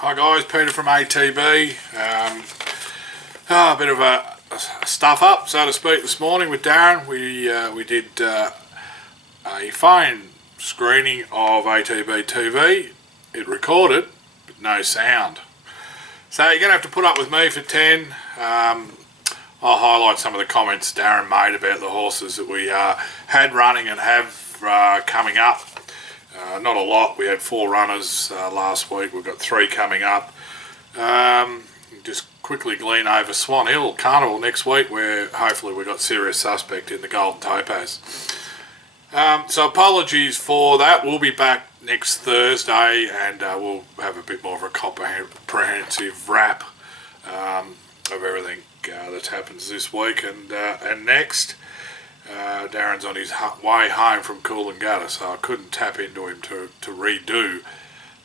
Hi guys, Peter from ATB. A bit of a stuff up, so to speak, this morning with Darren. We did a phone screening of ATB TV. It recorded, but no sound. So you're going to have to put up with me for 10. I'll highlight some of the comments Darren made about the horses that we had running and have coming up. Not a lot. We had 4 runners last week. We've got 3 coming up. Just quickly glean over Swan Hill Carnival next week, where hopefully we've got Serious Suspect in the Golden Topaz. So apologies for that. We'll be back next Thursday, and we'll have a bit more of a comprehensive wrap of everything that happens this week and next. Darren's on his way home from Coolangatta, so I couldn't tap into him to redo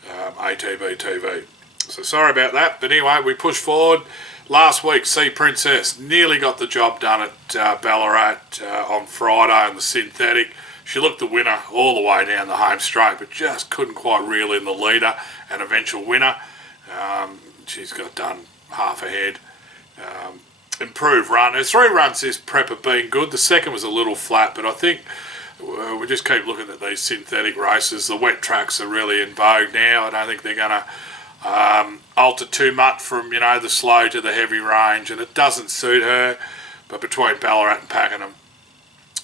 ATB TV. So sorry about that, but anyway, we push forward. Last week, Sea Princess nearly got the job done at Ballarat on Friday on the synthetic. She looked the winner all the way down the home straight, but just couldn't quite reel in the leader and eventual winner. She's got done half ahead. Improved run. Her 3 runs this prep have been good. The second was a little flat, but I think we just keep looking at these synthetic races. The wet tracks are really in vogue now. I don't think they're going to alter too much from the slow to the heavy range, and it doesn't suit her. But between Ballarat and Pakenham,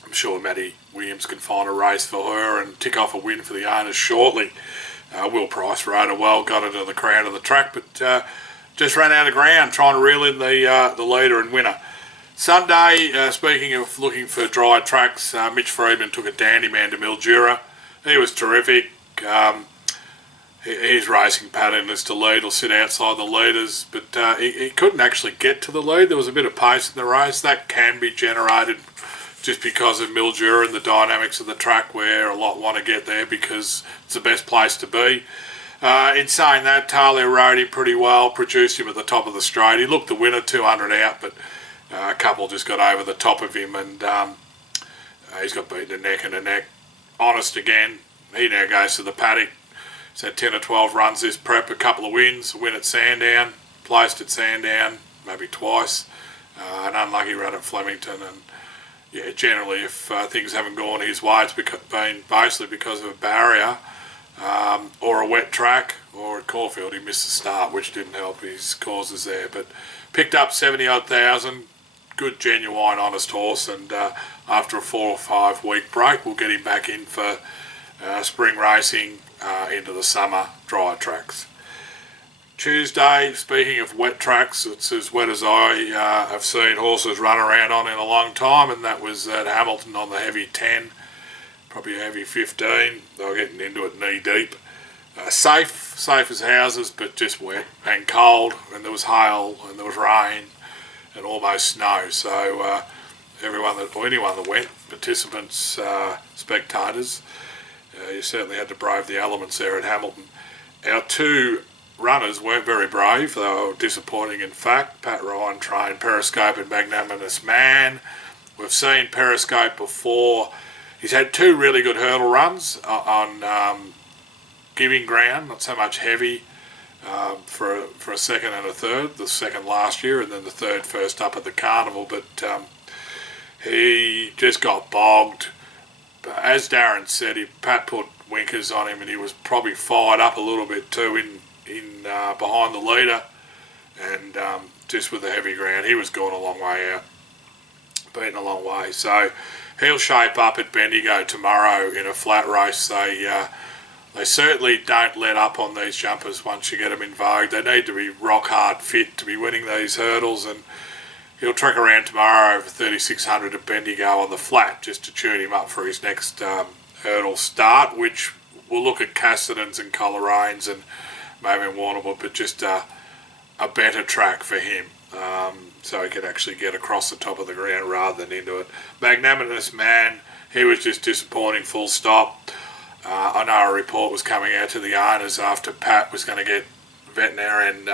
I'm sure Maddie Williams can find a race for her and tick off a win for the owners shortly. Will Price rode her well, got her to the crown of the track, but just ran out of ground trying to reel in the leader and winner. Sunday, speaking of looking for dry tracks, Mitch Freedman took a dandy man to Mildura. He was terrific. His racing pattern is to lead or sit outside the leaders, but he couldn't actually get to the lead. There was a bit of pace in the race. That can be generated just because of Mildura and the dynamics of the track, where a lot want to get there because it's the best place to be. In saying that, Talia rode him pretty well, produced him at the top of the straight. He looked the winner, 200 out, but a couple just got over the top of him, and he's got beaten a neck and a neck. Honest again, he now goes to the paddock. He's had 10 or 12 runs this prep, a couple of wins, a win at Sandown, placed at Sandown maybe twice, an unlucky run at Flemington, and yeah, generally if things haven't gone his way, it's been basically because of a barrier. Or a wet track, or at Caulfield he missed the start, which didn't help his causes there. But picked up 70-odd thousand, good, genuine, honest horse, and after a 4 or 5 week break, we'll get him back in for spring racing into the summer dry tracks. Tuesday, speaking of wet tracks, it's as wet as I have seen horses run around on in a long time, and that was at Hamilton on the heavy 10. Probably a heavy 15. They were getting into it knee deep. Safe as houses, but just wet and cold, and there was hail and there was rain and almost snow. So anyone that went, participants, spectators, you certainly had to brave the elements there at Hamilton. Our 2 runners weren't very brave. They were disappointing in fact. Pat Ryan trained Periscope and Magnanimous Man. We've seen Periscope before. He's had 2 really good hurdle runs on giving ground, not so much heavy, for a second and a third. The second last year, and then the third first up at the carnival. But he just got bogged. As Darren said, Pat put winkers on him, and he was probably fired up a little bit too in behind the leader, and just with the heavy ground, he was going a long way out, beaten a long way. So he'll shape up at Bendigo tomorrow in a flat race. They certainly don't let up on these jumpers once you get them in vogue. They need to be rock hard fit to be winning these hurdles, and he'll trek around tomorrow over 3,600 at Bendigo on the flat just to tune him up for his next hurdle start, which will look at Cassidy's and Coleraines and maybe Warrnambool, but just a better track for him. So he could actually get across the top of the ground rather than into it. Magnanimous Man, he was just disappointing, full stop. I know a report was coming out to the owners after Pat was going to get veterinarian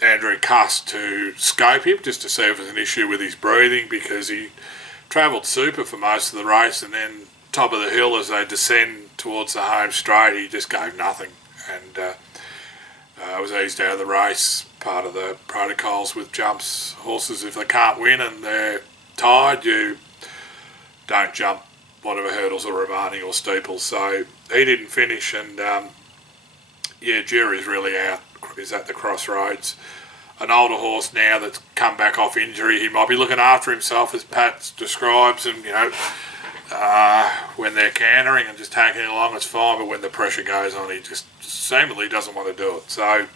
Andrew Cuss to scope him just to see if it was an issue with his breathing, because he travelled super for most of the race, and then top of the hill as they descend towards the home straight, he just gave nothing. and was eased out of the race. Part of the protocols with jumps, horses, if they can't win and they're tired, you don't jump whatever hurdles are remaining or steeples. So he didn't finish, and yeah, jury's really out. Is at the crossroads. An older horse now that's come back off injury, he might be looking after himself, as Pat describes, and when they're cantering and just taking it along, it's fine, but when the pressure goes on, he just seemingly doesn't want to do it. So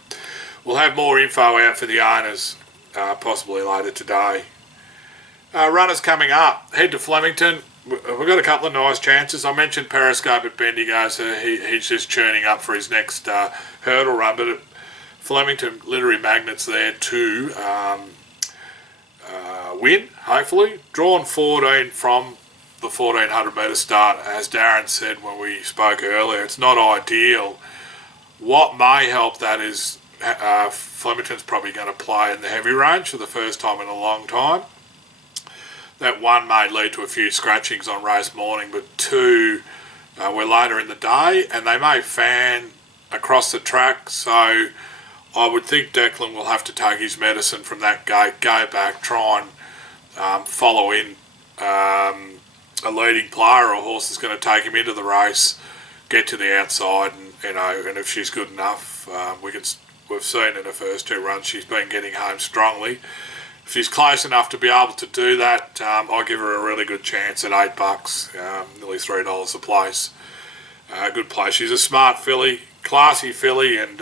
we'll have more info out for the owners possibly later today. Runners coming up. Head to Flemington. We've got a couple of nice chances. I mentioned Periscope at Bendigo, so he's just churning up for his next hurdle run, but at Flemington, literary magnets there to win, hopefully. Drawn 14 from the 1400 metre start, as Darren said when we spoke earlier. It's not ideal. What may help that is Flemington's probably going to play in the heavy range for the first time in a long time. That one may lead to a few scratchings on race morning, but two we're later in the day, and they may fan across the track. So I would think Declan will have to take his medicine from that gate, go back, try and follow in a leading player or a horse that's going to take him into the race, get to the outside, and if she's good enough, we've seen in her first two runs she's been getting home strongly. If she's close enough to be able to do that, I give her a really good chance at $8, nearly $3 a place. Good play. She's a smart filly, classy filly, and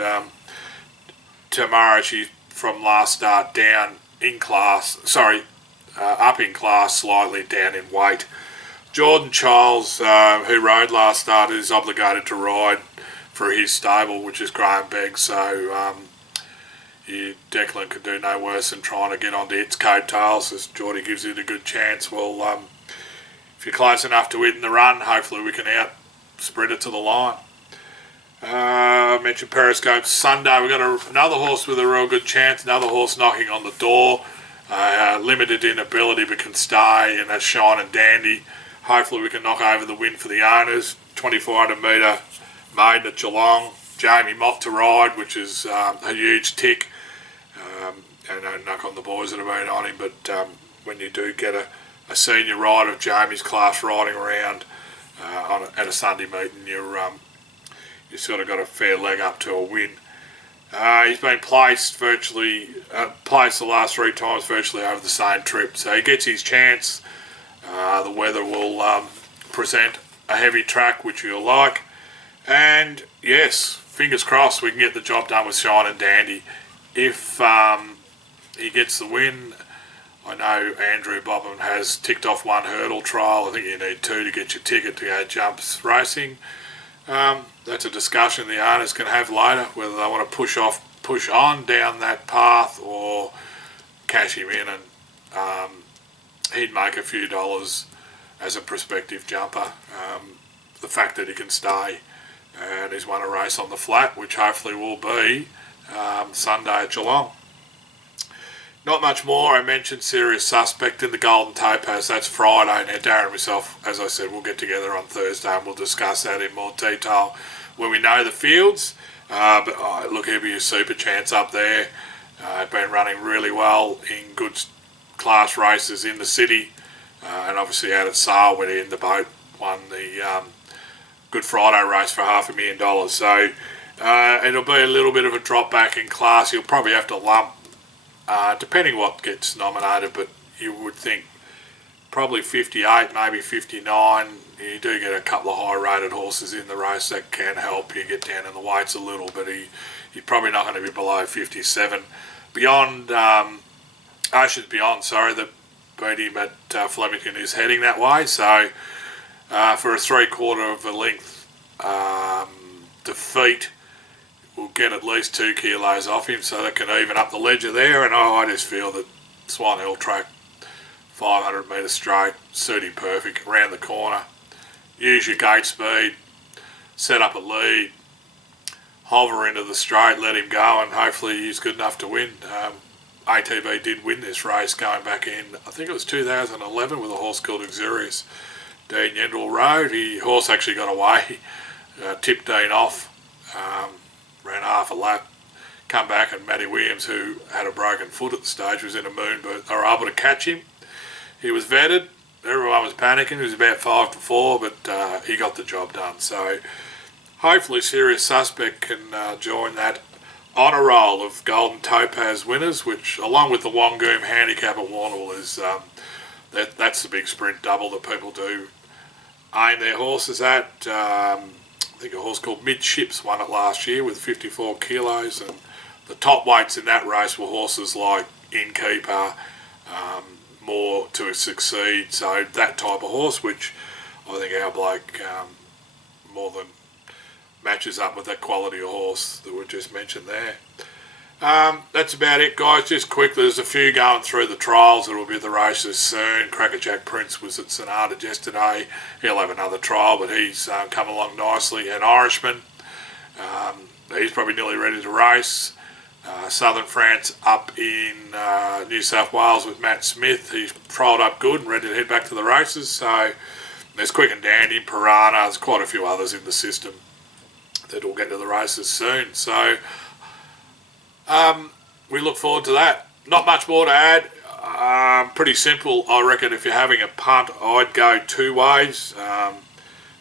tomorrow she's from last start down in class. Up in class, slightly down in weight. Jordan Charles, who rode last start, is obligated to ride for his stable, which is Graham Begg. So Declan could do no worse than trying to get onto its coattails, as Geordie gives it a good chance. Well, if you're close enough to it in the run, hopefully we can out-spread it to the line. I mentioned Periscope Sunday. We've got another horse with a real good chance, another horse knocking on the door. Limited in ability but can stay, and that's Shine and Dandy. Hopefully we can knock over the win for the owners. 2400 metre maiden at Geelong. Jamie Mott to ride, which is a huge tick. And don't knock on the boys that have been on him, but when you do get a senior ride of Jamie's class riding around at a Sunday meeting, you've sort of got a fair leg up to a win. He's been placed the last three times virtually over the same trip, so he gets his chance. The weather will present a heavy track, which you'll like, and yes, fingers crossed we can get the job done with Shine and Dandy. If he gets the win, I know Andrew Bobbin has ticked off one hurdle trial. I think you need two to get your ticket to go jumps racing. That's a discussion the owners can have later, whether they want to push on down that path or cash him in, and he'd make a few dollars as a prospective jumper. The fact that he can stay and he's won a race on the flat, which hopefully will be Sunday at Geelong. Not much more. I mentioned Serious Suspect in the Golden Topaz. That's Friday. Now Darren and myself, as I said, we'll get together on Thursday and we'll discuss that in more detail when we know the fields. But look, he'll be a super chance up there. Been running really well in good class races in the city, and obviously out at Sale when he in the boat won the Good Friday race for $500,000. So it'll be a little bit of a drop back in class. You'll probably have to lump, depending what gets nominated, but you would think probably 58, maybe 59. You do get a couple of high-rated horses in the race that can help you get down in the weights a little, but you're probably not going to be below 57. Oceans Beyond, that beat him at Flemington is heading that way, so for a 3/4 of a length defeat, we'll get at least 2 kilos off him, so that can even up the ledger there. And I just feel that Swan Hill track, 500 metres straight, suit him perfect, around the corner. Use your gate speed, set up a lead, hover into the straight, let him go, and hopefully he's good enough to win. ATB did win this race going back in, I think it was 2011, with a horse called Exurius. Dean Yendall rode. Horse actually got away, tipped Dean off. ran half a lap, come back, and Matty Williams, who had a broken foot at the stage, was in a moon, but they were able to catch him. He was vetted. Everyone was panicking. He was about 5 to 4, but he got the job done. So hopefully Serious Suspect can join that honour roll of Golden Topaz winners, which, along with the Wangoom Handicap at Warrnambool, is that's the big sprint double that people do aim their horses at. I think a horse called Midships won it last year with 54 kilos, and the top weights in that race were horses like Innkeeper, More to Succeed, so that type of horse, which I think our bloke more than matches up with that quality of horse that we just mentioned there. That's about it, guys. Just quickly, there's a few going through the trials that will be at the races soon. Crackerjack Prince was at St Arda yesterday. He'll have another trial, but he's come along nicely. And Irishman, he's probably nearly ready to race. Southern France up in New South Wales with Matt Smith. He's trialled up good and ready to head back to the races. So there's Quick and Dandy, Piranha. There's quite a few others in the system that will get to the races soon. So we look forward to that. Not much more to add. Pretty simple, I reckon. If you're having a punt, I'd go two ways. I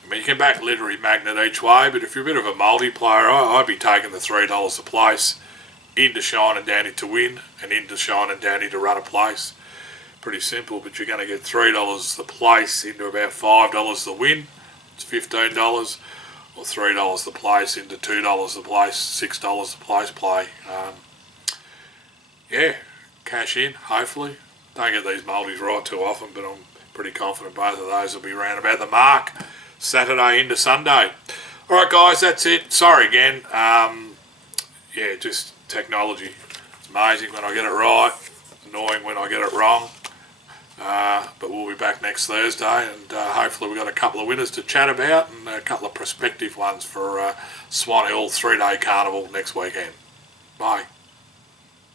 mean, you can back Literary Magnet each way, but if you're a bit of a multiplayer, I'd be taking the $3 a place into Shine and Dandy to win, and into Shine and Dandy to run a place. Pretty simple, but you're going to get $3 the place into about $5 the win. It's $15. Or $3 the place into $2 the place, $6 the place play. Yeah, cash in, hopefully. Don't get these multis right too often, but I'm pretty confident both of those will be around about the mark Saturday into Sunday. Alright guys, that's it. Sorry again. Yeah, just technology. It's amazing when I get it right, annoying when I get it wrong. But we'll be back next Thursday, and hopefully we've got a couple of winners to chat about and a couple of prospective ones for Swan Hill 3-day carnival next weekend. Bye.